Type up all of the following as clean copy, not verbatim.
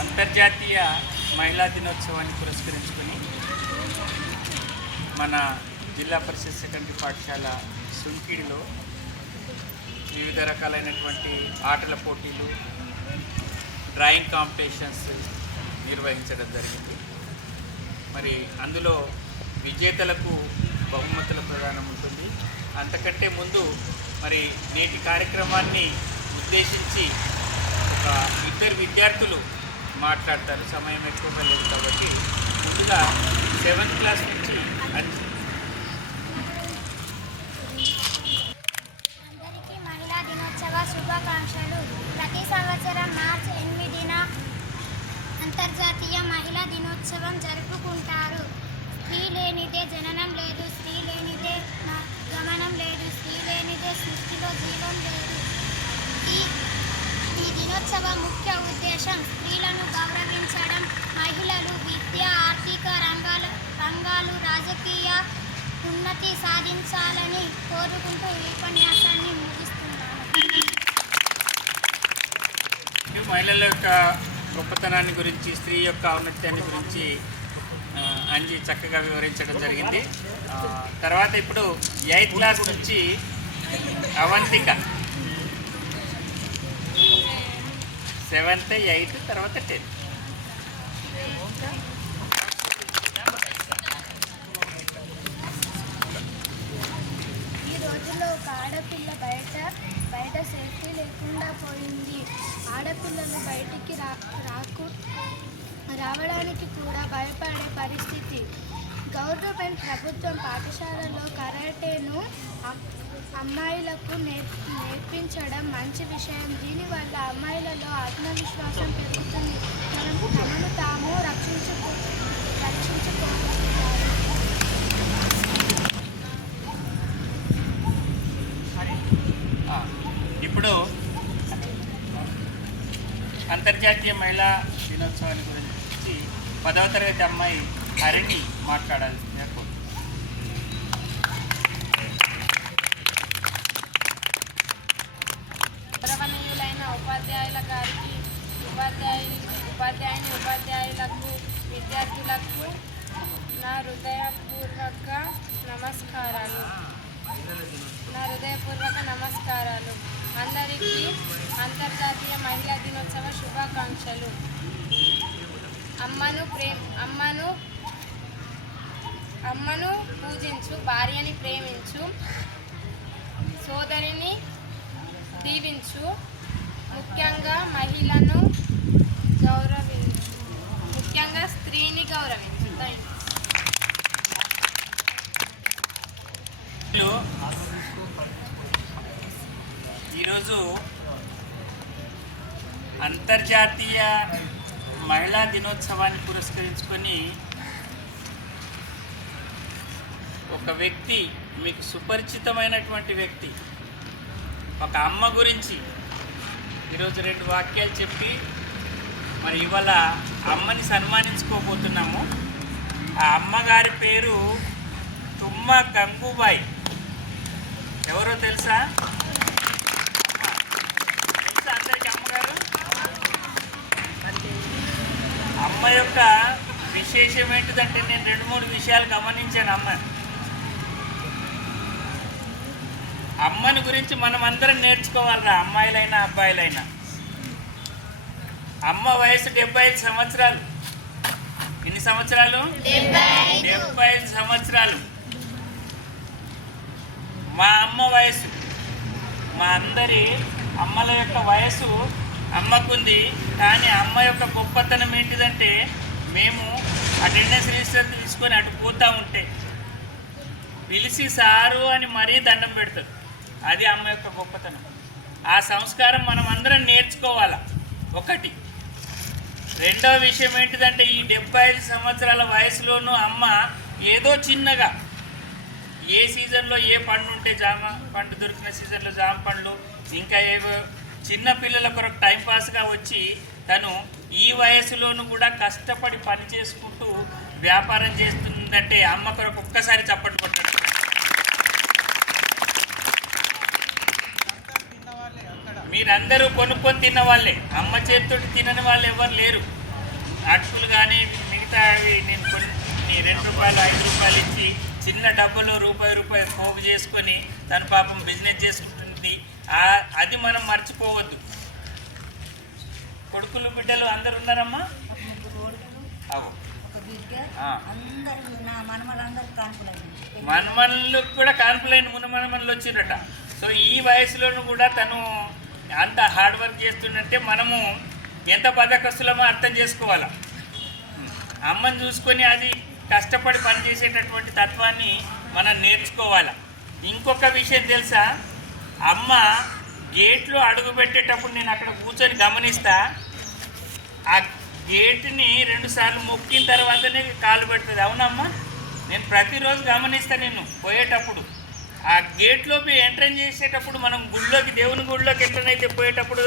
అంతర్జాతీయ మహిళా దినోత్సవాన్ని పురస్కరించుకొని మన జిల్లా పరిషత్ సెకండరీ పాఠశాల సుంకిడిలో వివిధ రకాలైనటువంటి ఆటల పోటీలు, డ్రాయింగ్ కాంపిటీషన్స్ నిర్వహించడం జరిగింది. మరి అందులో విజేతలకు బహుమతుల ప్రదానం ఉంటుంది. అంతకంటే ముందు మరి నేటి కార్యక్రమాన్ని ఉద్దేశించి ఇద్దరు విద్యార్థులు మాట్లాడతారు. సమయం ఎక్కువగా లేదు కాబట్టి ముందుగా 7th క్లాస్ నుంచి అందరికీ మహిళా దినోత్సవ శుభాకాంక్షలు. ప్రతి సంవత్సరం మార్చి 8న అంతర్జాతీయ మహిళా దినోత్సవం జరుపుకుంటారు. స్త్రీ లేనిదే జననం లేదు, స్త్రీ లేనిదే గమనం లేదు, స్త్రీ లేనిదే సృష్టిలో జీవం లేదు. ఈ దినోత్సవ ముఖ్య ఉద్దేశం స్త్రీలను గౌరవించడం, మహిళలు విద్య, ఆర్థిక రంగాలు రాజకీయ ఉన్నతి సాధించాలని కోరుకుంటూ ఈ ఉపన్యాసాన్ని ముగిస్తున్నాను. మహిళల యొక్క గొప్పతనాన్ని గురించి, స్త్రీ యొక్క ఔన్నత్యాన్ని గురించి అంజీ చక్కగా వివరించడం జరిగింది. తర్వాత ఇప్పుడు 8th క్లాస్ నుంచి అవంతిక 7th, 8th, తర్వాత 10th. ఈ రోజుల్లో ఒక ఆడపిల్ల బయట సేఫ్టీ లేకుండా పోయింది. ఆడపిల్లలు బయటికి రావడానికి కూడా భయపడే పరిస్థితి. గవర్నమెంట్ ప్రభుత్వం పాఠశాలలో కరాటేను అమ్మాయిలకు నేర్పించడం మంచి విషయం. దీనివల్ల అమ్మాయిలలో ఆత్మవిశ్వాసం పెరుగుతుంది. తమను తాము రక్షించుకోగలుగుతారు. ఇప్పుడు అంతర్జాతీయ మహిళా దినోత్సవాన్ని గురించి 10వ తరగతి అమ్మాయి హరిణి మాట్లాడాల్సింది. గౌరవనీయులైన ఉపాధ్యాయుల గారికి, ఉపాధ్యాయులకు, విద్యార్థులకు నా హృదయపూర్వక నమస్కారాలు. అందరికీ అంతర్జాతీయ మహిళా దినోత్సవ శుభాకాంక్షలు. అమ్మను పూజించు, భార్యని ప్రేమించు, సోదరిని దీవించు, ముఖ్యంగా మహిళను గౌరవించు, ముఖ్యంగా స్త్రీని గౌరవించు. ఈరోజు అంతర్జాతీయ మహిళా దినోత్సవాన్ని పురస్కరించుకొని ఒక వ్యక్తి, మీకు సుపరిచితమైనటువంటి వ్యక్తి, ఒక అమ్మ గురించి ఈరోజు 2 వాక్యాలు చెప్పి మరి ఇవాళ అమ్మని సన్మానించుకోబోతున్నాము. ఆ అమ్మగారి పేరు తుమ్మ గంగూబాయి. ఎవరో తెలుసా? అందరికీ అమ్మగారు. అమ్మ యొక్క విశేషం ఏంటిదంటే, నేను 2-3 విషయాలు గమనించాను. అమ్మని గురించి మనం అందరం నేర్చుకోవాలిరా, అమ్మాయిలైనా అబ్బాయిలైనా. అమ్మ వయసు 75 సంవత్సరాలు. ఎన్ని సంవత్సరాలు? 75 సంవత్సరాలు. మా అమ్మ వయసు, మా అందరి అమ్మల యొక్క వయసు అమ్మకుంది. కానీ అమ్మ యొక్క గొప్పతనం ఏంటిదంటే, మేము అటెండెన్స్ రిజిస్టర్ తీసుకొని అటు పోతూ ఉంటే పిలిచి సారు అని మరీ దండం పెడతారు. అది అమ్మ యొక్క గొప్పతనం. ఆ సంస్కారం మనం అందరం నేర్చుకోవాలా. ఒకటి. రెండవ విషయం ఏంటిదంటే, ఈ 75 సంవత్సరాల వయసులోనూ అమ్మ ఏదో చిన్నగా, ఏ సీజన్లో ఏ పండు ఉంటే జామ పండు దొరికిన సీజన్లో జామ పండ్లు, ఇంకా ఏవో చిన్న పిల్లల కొరకు టైంపాస్గా వచ్చి తను ఈ వయసులోనూ కూడా కష్టపడి పని చేసుకుంటూ వ్యాపారం చేస్తుందంటే అమ్మ కొరకు ఒక్కసారి చప్పట్లు కొట్టడం. మీరందరూ కొనుక్కొని తిన్న వాళ్ళే, అమ్మ చేతితోటి తినని వాళ్ళు ఎవరు లేరు. అటుకులు కానీ మిగతా నేను కొన్ని 2 రూపాయలు 5 రూపాయలు ఇచ్చి చిన్న డబ్బులో రూపాయి పోగు చేసుకొని తన పాపం బిజినెస్ చేసుకుంటుంది. అది మనం మర్చిపోవద్దు. కొడుకులు బిడ్డలు అందరు ఉన్నారమ్మా? అవు మనమన్లకు కూడా కాన్పులైన మునమనమన్లు వచ్చిందట. సో ఈ వయసులోనూ కూడా తను అంత హార్డ్ వర్క్ చేస్తుందంటే మనము ఎంత బద్దకస్తులమో అర్థం చేసుకోవాలా. అమ్మని చూసుకొని అది కష్టపడి పనిచేసేటటువంటి తత్వాన్ని మనం నేర్చుకోవాలి. ఇంకొక విషయం తెలుసా, అమ్మ గేట్లో అడుగు పెట్టేటప్పుడు నేను అక్కడ కూర్చొని గమనిస్తా, ఆ గేటుని 2 సార్లు మొక్కిన తర్వాతనే కాలు పెడుతుంది. అవునమ్మా, నేను ప్రతిరోజు గమనిస్తా. నేను పోయేటప్పుడు ఆ గేట్లోకి ఎంట్రన్ చేసేటప్పుడు మనం గుళ్ళోకి దేవుని గుళ్ళోకి ఎంట్రన్ అయితే పోయేటప్పుడు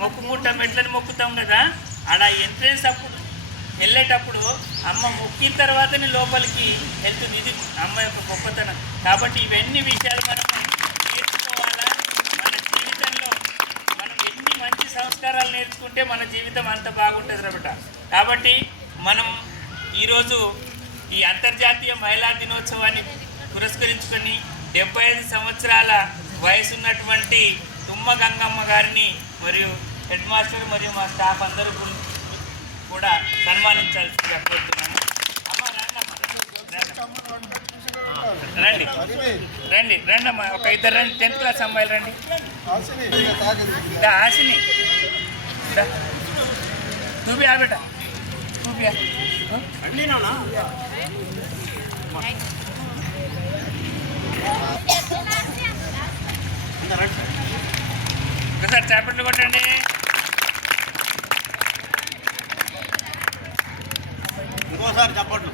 మొక్కుకుంటాం, మెట్లని మొక్కుతాం కదా, ఆడ ఎంట్రెన్స్ అప్పుడు వెళ్ళేటప్పుడు అమ్మ మొక్కిన తర్వాతనే లోపలికి వెళ్తుంది. ఇది అమ్మ యొక్క గొప్పతనం. కాబట్టి ఇవన్నీ విషయాలు మనం నేర్చుకోవాలా. మన జీవితంలో మనం ఎన్ని మంచి సంస్కారాలు నేర్చుకుంటే మన జీవితం అంత బాగుంటుంది అన్నమాట. కాబట్టి మనం ఈరోజు ఈ అంతర్జాతీయ మహిళా దినోత్సవాన్ని పురస్కరించుకొని 75 సంవత్సరాల వయసున్నటువంటి తుమ్మ గంగమ్మ గారిని మరియు హెడ్ మాస్టర్ మరియు మా స్టాఫ్ అందరూ కూడా సన్మానించాల్సిందిగా కోరుతున్నాను. అమ్మ రండి రండి రండి అమ్మా, ఒక 2 రండి, 10th క్లాస్ అమ్మాయిలు రండి. ఆశని నువ్వు ఆ బేట ఒకసారి చేపట్లు కొట్టండి. ఇంకోసారి చెప్పండి.